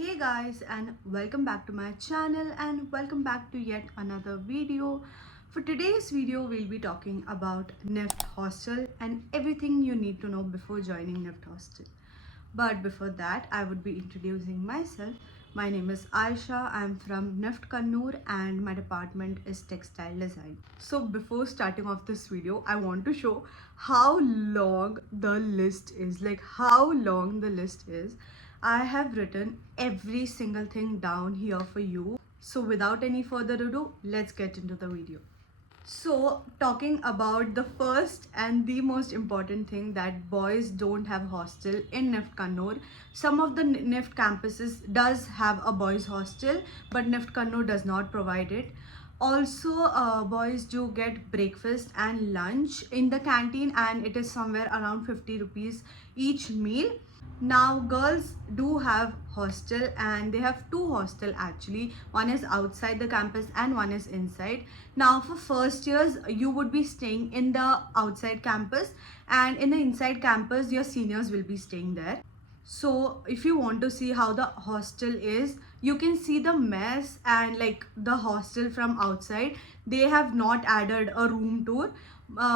Hey guys, and welcome back to my channel and welcome back to yet another video. For today's video we'll be talking about NIFT Hostel and everything you need to know before joining NIFT Hostel. But before that I would be introducing myself. My name is Aisha. I'm from NIFT Kannur and my department is textile design. So before starting off this video, I want to show how long the list is. I have written every single thing down here for you. So without any further ado, let's get into the video. So talking about the first and the most important thing, that boys don't have hostel in NIFT Kannur. Some of the NIFT campuses does have a boys hostel, but NIFT Kannur does not provide it. Also, boys do get breakfast and lunch in the canteen, and it is somewhere around 50 rupees each meal. Now girls do have hostel, and they have two hostel actually. One is outside the campus and one is inside. Now for first years you would be staying in the outside campus, and in the inside campus your seniors will be staying there. So if you want to see how the hostel is, you can see the mess and like the hostel from outside. They have not added a room tour.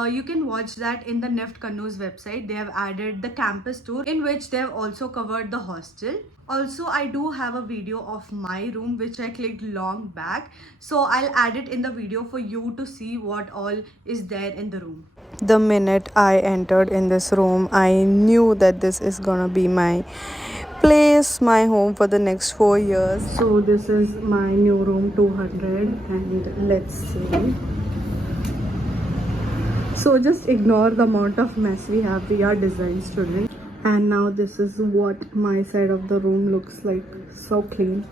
You can watch that in the NIFT Kannur's website. They have added the campus tour in which they have also covered the hostel. Also, I do have a video of my room which I clicked long back. So I'll add it in the video for you to see what all is there in the room. The minute I entered in this room, I knew that this is gonna be my place, my home for the next 4 years. So this is my new room 200, and let's see. So just ignore the amount of mess we have. We are design students. And now this is what my side of the room looks like. So clean.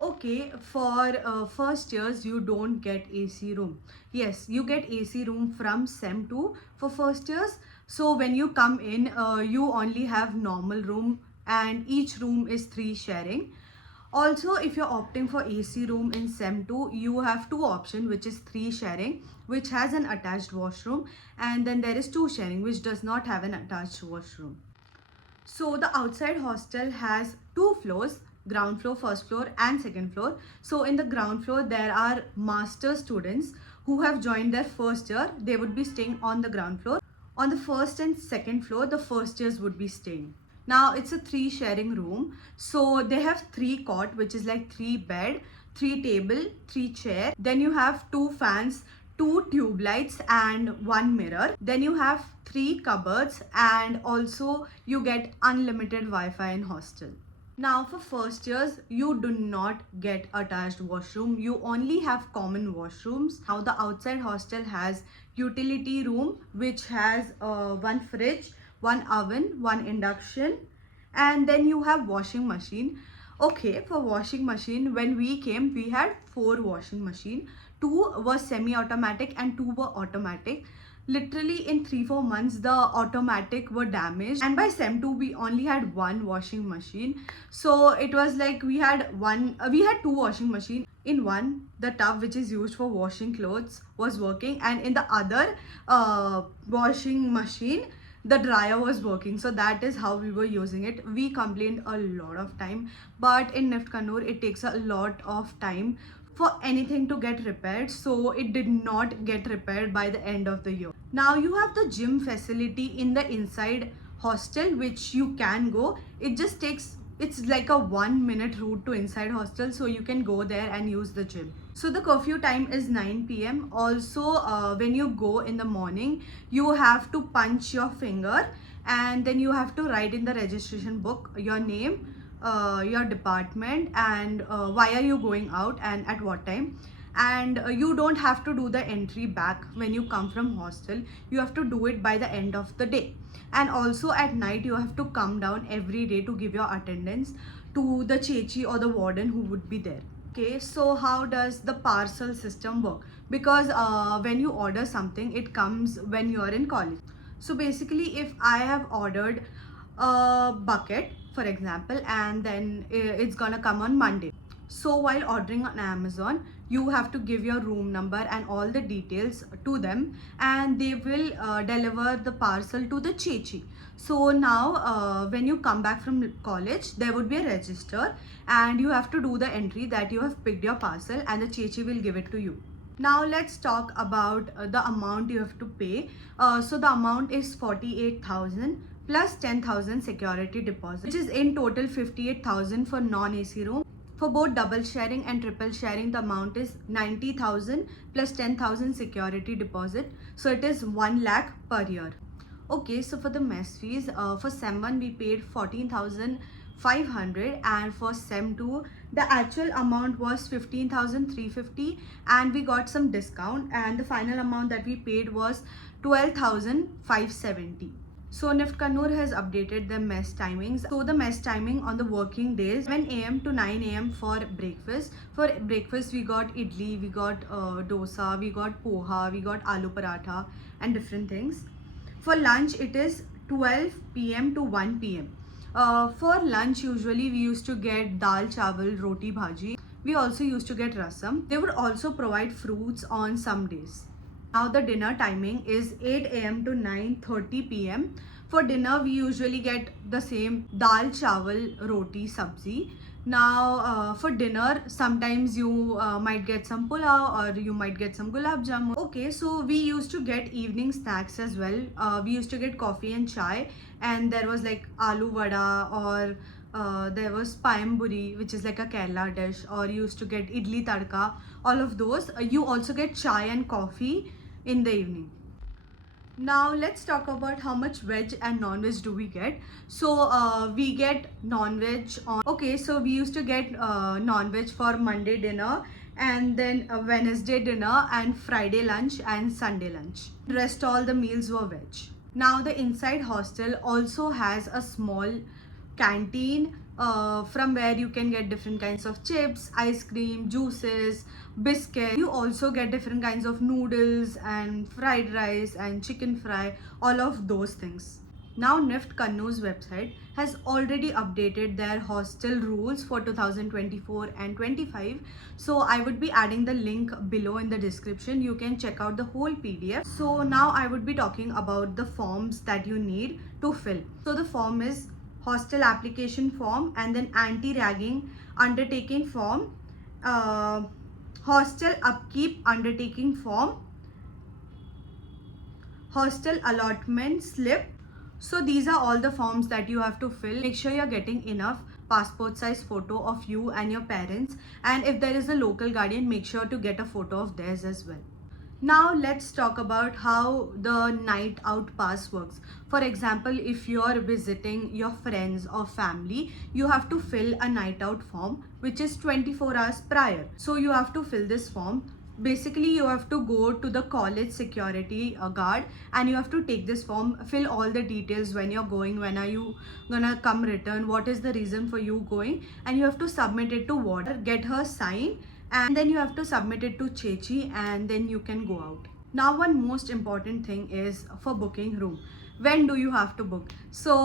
Okay, for first years you don't get AC room. Yes, you get AC room from SEM 2 for first years. So when you come in, you only have normal room, and each room is 3 sharing. Also, if you're opting for AC room in SEM 2, you have two options, which is 3 sharing, which has an attached washroom, and then there is 2 sharing, which does not have an attached washroom. So the outside hostel has 2 floors, ground floor, first floor and second floor. So in the ground floor there are master students who have joined their first year. They would be staying on the ground floor. On the first and second floor, the first years would be staying. Now it's a 3 sharing room. So they have 3 cot, which is like 3 bed, 3 table, 3 chair. Then you have 2 fans, 2 tube lights and 1 mirror. Then you have 3 cupboards, and also you get unlimited Wi-Fi in hostel. Now for first years, you do not get attached washroom. You only have common washrooms. Now the outside hostel has utility room, which has 1 fridge, 1 oven, 1 induction, and then you have washing machine. Okay, for washing machine, when we came, we had 4 washing machine. 2 were semi-automatic and 2 were automatic. Literally in 3-4 months the automatic were damaged, and by SEM 2 we only had 1 washing machine. So it was like we had 2 washing machine. In one, the tub which is used for washing clothes was working, and in the other washing machine the dryer was working. So that is how we were using it. We complained a lot of time, but in NIFT Kannur it takes a lot of time for anything to get repaired, so it did not get repaired by the end of the year. Now you have the gym facility in the inside hostel, which you can go. It's like a 1-minute route to inside hostel, so you can go there and use the gym. So the curfew time is 9 p.m. Also, when you go in the morning, you have to punch your finger, and then you have to write in the registration book your name, your department, and why are you going out and at what time. And you don't have to do the entry back when you come from hostel. You have to do it by the end of the day. And also at night you have to come down every day to give your attendance to the chechi or the warden who would be there. Okay, so how does the parcel system work? Because when you order something, it comes when you are in college. So basically, if I have ordered a bucket, for example, and then it's gonna come on Monday. So while ordering on Amazon, you have to give your room number and all the details to them, and they will deliver the parcel to the chechi. So now when you come back from college, there would be a register and you have to do the entry that you have picked your parcel, and the chechi will give it to you. Now let's talk about the amount you have to pay. So the amount is 48,000 plus 10,000 security deposit, which is in total 58,000 for non-AC room. For both double sharing and triple sharing, the amount is 90,000 plus 10,000 security deposit. So it is 1 lakh per year. Okay, so for the mess fees, for SEM 1 we paid 14,500, and for SEM 2 the actual amount was 15,350, and we got some discount, and the final amount that we paid was 12,570. So NIFT Kannur has updated the mess timings. So the mess timing on the working days, 7 a.m. to 9 a.m. for breakfast. For breakfast we got idli, we got dosa, we got poha, we got aloo paratha and different things. For lunch it is 12 p.m. to 1 p.m. For lunch usually we used to get dal chawal, roti bhaji. We also used to get rasam. They would also provide fruits on some days. Now the dinner timing is 8 a.m. to 9:30 p.m. For dinner we usually get the same dal chawal, roti, sabzi. Now for dinner sometimes you might get some pulao or you might get some gulab jamun. Okay, so we used to get evening snacks as well. We used to get coffee and chai, and there was like aloo vada, or there was payam buri, which is like a Kerala dish, or you used to get idli tadka. All of those. You also get chai and coffee in the evening. Now let's talk about how much veg and non-veg do we get. So we get non-veg on, okay, so we used to get non-veg for Monday dinner, and then Wednesday dinner, and Friday lunch and Sunday lunch. Rest all the meals were veg. Now the inside hostel also has a small canteen from where you can get different kinds of chips, ice cream, juices, biscuits. You also get different kinds of noodles and fried rice and chicken fry, all of those things. Now NIFT Kannur's website has already updated their hostel rules for 2024 and 25. So I would be adding the link below in the description. You can check out the whole PDF. So now I would be talking about the forms that you need to fill. So the form is hostel application form, and then anti-ragging undertaking form, hostel upkeep undertaking form, hostel allotment slip. So these are all the forms that you have to fill. Make sure you're getting enough passport size photo of you and your parents, and if there is a local guardian, make sure to get a photo of theirs as well. Now let's talk about how the night out pass works. For example, if you're visiting your friends or family, you have to fill a night out form which is 24 hours prior. So you have to fill this form. Basically you have to go to the college security guard, and you have to take this form, fill all the details, when you're going, when are you gonna come return, what is the reason for you going, and you have to submit it to warder, get her sign, and then you have to submit it to Chechi, and then you can go out. Now one most important thing is for booking room. When do you have to book? So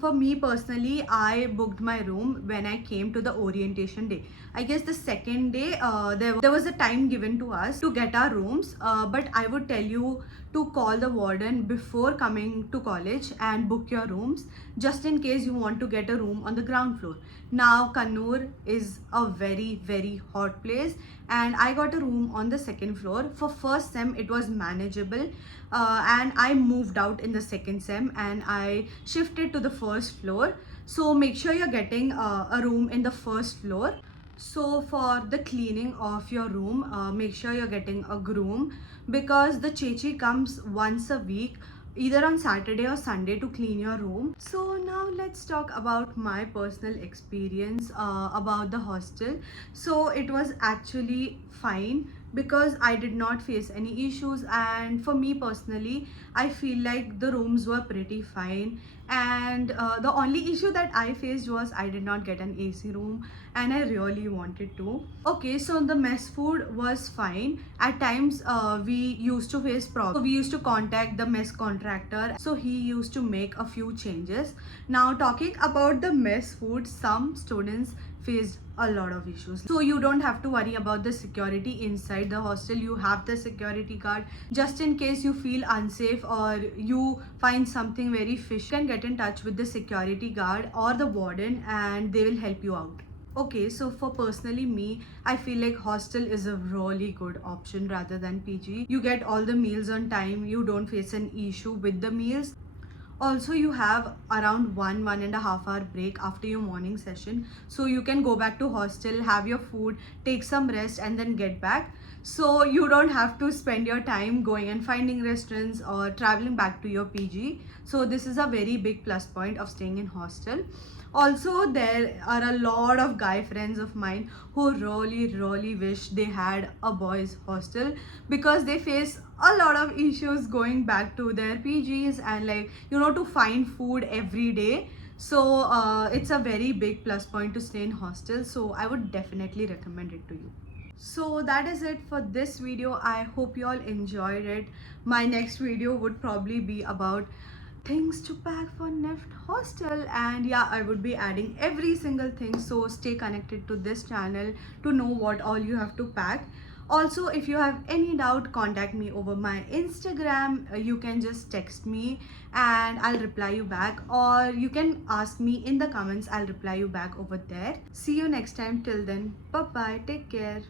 for me personally, I booked my room when I came to the orientation day. I guess the second day there was a time given to us to get our rooms, but I would tell you to call the warden before coming to college and book your rooms, just in case you want to get a room on the ground floor. Now Kannur is a very hot place, and I got a room on the second floor. For first sem it was manageable, and I moved out in the second sem and I shifted to the first floor. So make sure you're getting a room in the first floor. So for the cleaning of your room, make sure you're getting a groom, because the Chechi comes once a week, either on Saturday or Sunday, to clean your room. So now let's talk about my personal experience about the hostel. So it was actually fine because I did not face any issues, and for me personally, I feel like the rooms were pretty fine, and the only issue that I faced was I did not get an AC room, and I really wanted to. Okay, so the mess food was fine. At times we used to face problems, so we used to contact the mess contractor, so he used to make a few changes. Now talking about the mess food, some students faced a lot of issues. So you don't have to worry about the security inside the hostel. You have the security guard just in case you feel unsafe or you find something very fishy. You can get in touch with the security guard or the warden and they will help you out. Okay, so for personally me, I feel like hostel is a really good option rather than PG. You get all the meals on time, you don't face an issue with the meals. Also, you have around 1.5 hour break after your morning session, so you can go back to hostel, have your food, take some rest and then get back. So you don't have to spend your time going and finding restaurants or traveling back to your PG. So this is a very big plus point of staying in hostel. Also, there are a lot of guy friends of mine who really wish they had a boys hostel because they face a lot of issues going back to their PGs and like to find food every day. So it's a very big plus point to stay in hostel, so I would definitely recommend it to you. So that is it for this video. I hope you all enjoyed it. My next video would probably be about things to pack for Neft hostel, and yeah, I would be adding every single thing, so stay connected to this channel to know what all you have to pack. Also, if you have any doubt, contact me over my Instagram. You can just text me and I'll reply you back, or you can ask me in the comments. I'll reply you back over there. See you next time. Till then, bye bye, take care.